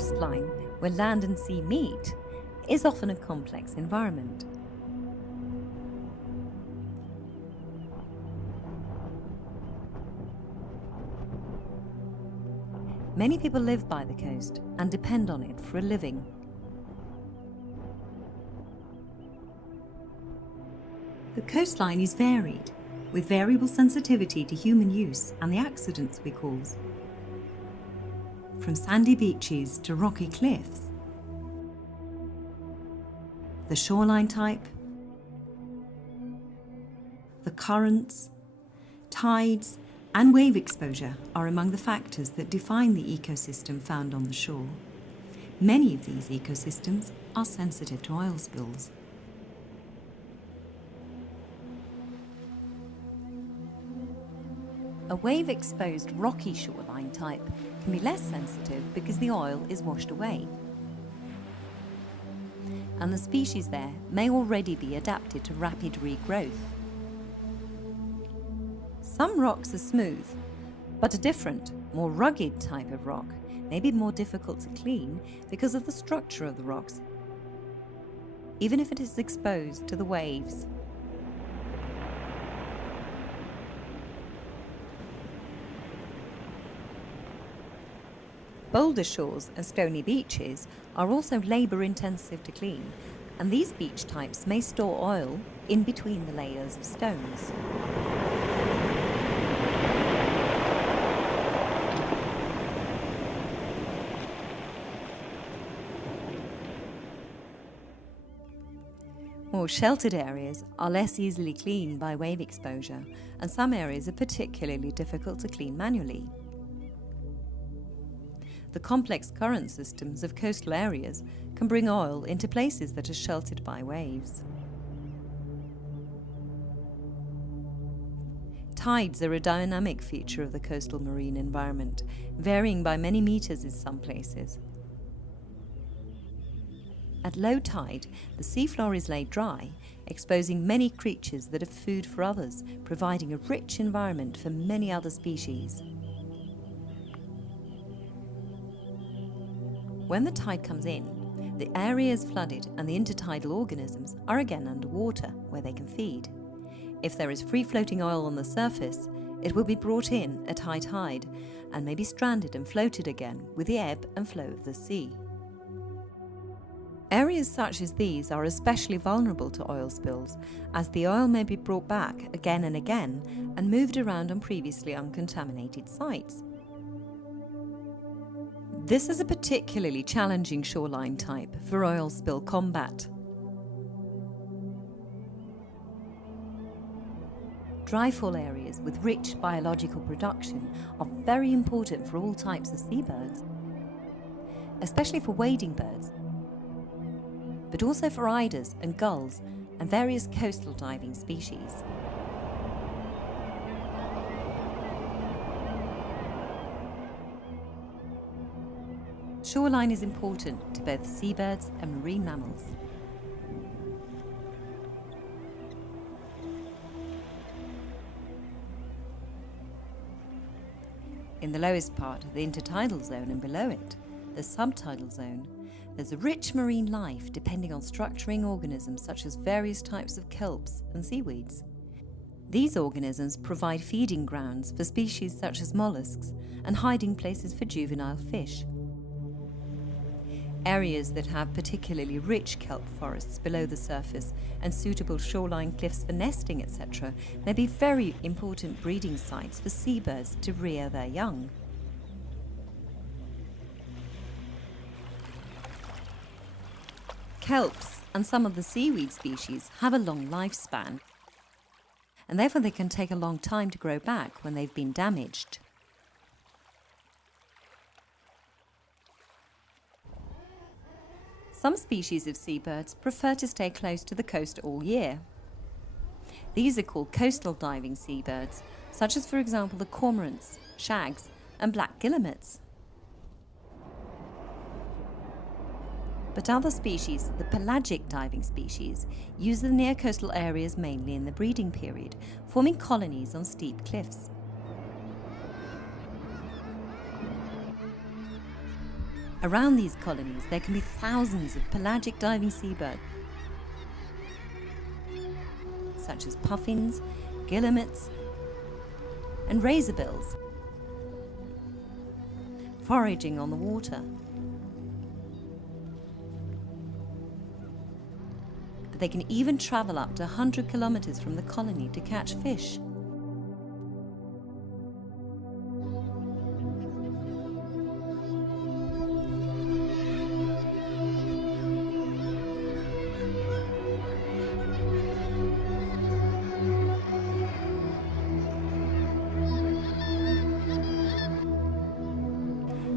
coastline, where land and sea meet, is often a complex environment. Many people live by the coast and depend on it for a living. The coastline is varied, with variable sensitivity to human use and the accidents we cause. From sandy beaches to rocky cliffs, the shoreline type, the currents, tides, and wave exposure are among the factors that define the ecosystem found on the shore. Many of these ecosystems are sensitive to oil spills. A wave-exposed rocky shoreline type can be less sensitive because the oil is washed away, and the species there may already be adapted to rapid regrowth. Some rocks are smooth, but a different, more rugged type of rock may be more difficult to clean because of the structure of the rocks, even if it is exposed to the waves. Boulder shores and stony beaches are also labour-intensive to clean, and these beach types may store oil in between the layers of stones. More sheltered areas are less easily cleaned by wave exposure, and some areas are particularly difficult to clean manually. The complex current systems of coastal areas can bring oil into places that are sheltered by waves. Tides are a dynamic feature of the coastal marine environment, varying by many meters in some places. At low tide, the seafloor is laid dry, exposing many creatures that are food for others, providing a rich environment for many other species. When the tide comes in, the area is flooded and the intertidal organisms are again underwater, where they can feed. If there is free-floating oil on the surface, it will be brought in at high tide and may be stranded and floated again with the ebb and flow of the sea. Areas such as these are especially vulnerable to oil spills, as the oil may be brought back again and again and moved around on previously uncontaminated sites. This is a particularly challenging shoreline type for oil spill combat. Dryfall areas with rich biological production are very important for all types of seabirds, especially for wading birds, but also for eiders and gulls and various coastal diving species. Shoreline is important to both seabirds and marine mammals. In the lowest part of the intertidal zone and below it, the subtidal zone, there's a rich marine life depending on structuring organisms such as various types of kelps and seaweeds. These organisms provide feeding grounds for species such as mollusks and hiding places for juvenile fish. Areas that have particularly rich kelp forests below the surface and suitable shoreline cliffs for nesting, etc., may be very important breeding sites for seabirds to rear their young. Kelps and some of the seaweed species have a long lifespan, and therefore they can take a long time to grow back when they've been damaged. Some species of seabirds prefer to stay close to the coast all year. These are called coastal diving seabirds, such as, for example, the cormorants, shags, and black guillemots. But other species, the pelagic diving species, use the near coastal areas mainly in the breeding period, forming colonies on steep cliffs. Around these colonies, there can be thousands of pelagic diving seabirds, such as puffins, guillemots, and razorbills, foraging on the water. But they can even travel up to 100 kilometers from the colony to catch fish.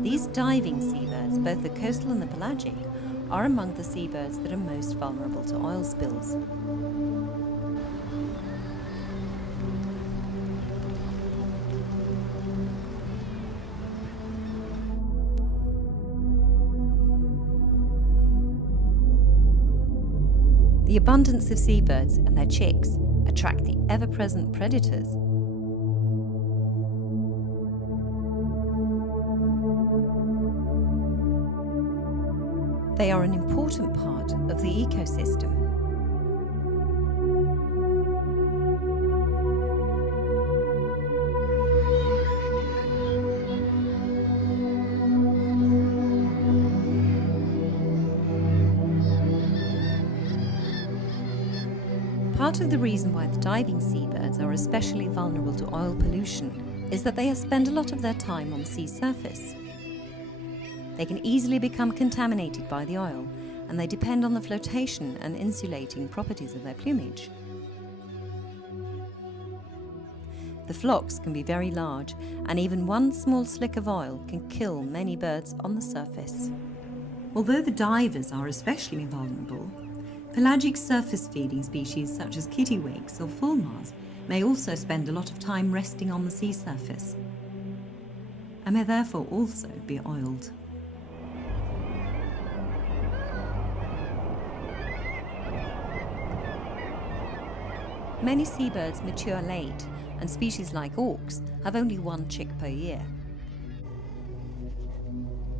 These diving seabirds, both the coastal and the pelagic, are among the seabirds that are most vulnerable to oil spills. The abundance of seabirds and their chicks attract the ever-present predators. They are an important part of the ecosystem. Part of the reason why the diving seabirds are especially vulnerable to oil pollution is that they spend a lot of their time on the sea surface. They can easily become contaminated by the oil, and they depend on the flotation and insulating properties of their plumage. The flocks can be very large, and even one small slick of oil can kill many birds on the surface. Although the divers are especially vulnerable, pelagic surface-feeding species such as kittiwakes or fulmars may also spend a lot of time resting on the sea surface, and may therefore also be oiled. Many seabirds mature late, and species like auks have only one chick per year.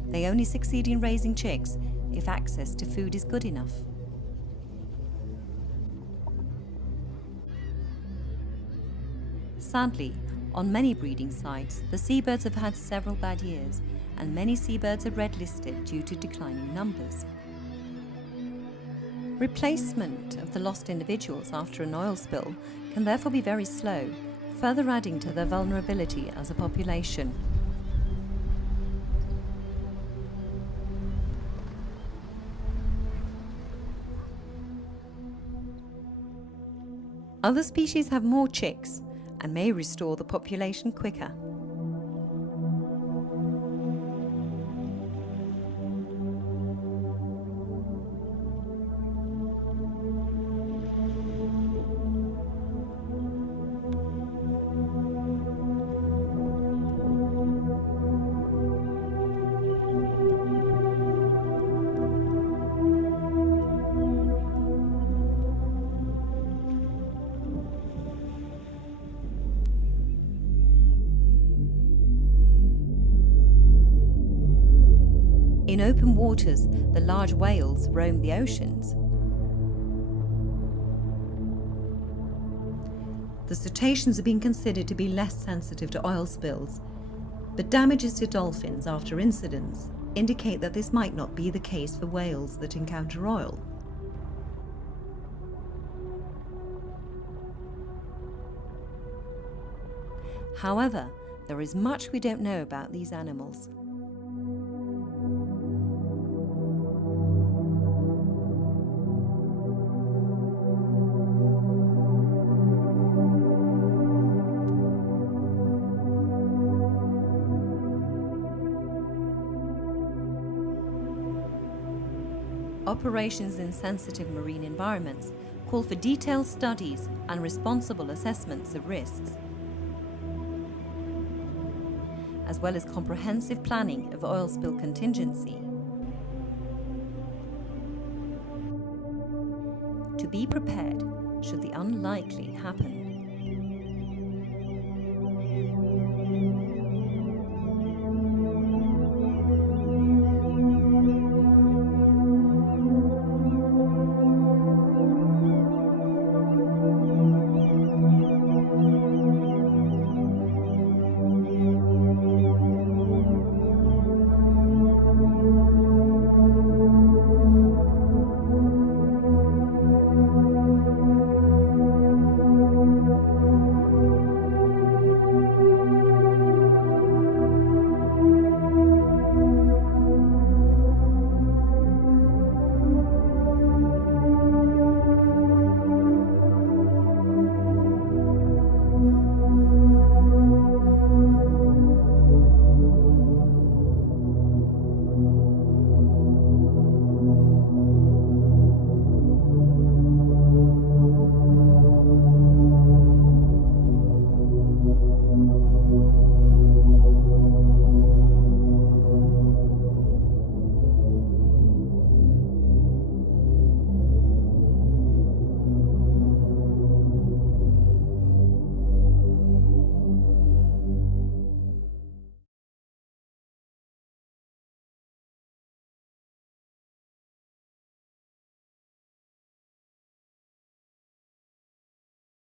They only succeed in raising chicks if access to food is good enough. Sadly, on many breeding sites, the seabirds have had several bad years, and many seabirds are red-listed due to declining numbers. Replacement of the lost individuals after an oil spill can therefore be very slow, further adding to their vulnerability as a population. Other species have more chicks and may restore the population quicker. In open waters, the large whales roam the oceans. The cetaceans are being considered to be less sensitive to oil spills, but damages to dolphins after incidents indicate that this might not be the case for whales that encounter oil. However, there is much we don't know about these animals. Operations in sensitive marine environments call for detailed studies and responsible assessments of risks, as well as comprehensive planning of oil spill contingency. To be prepared should the unlikely happen.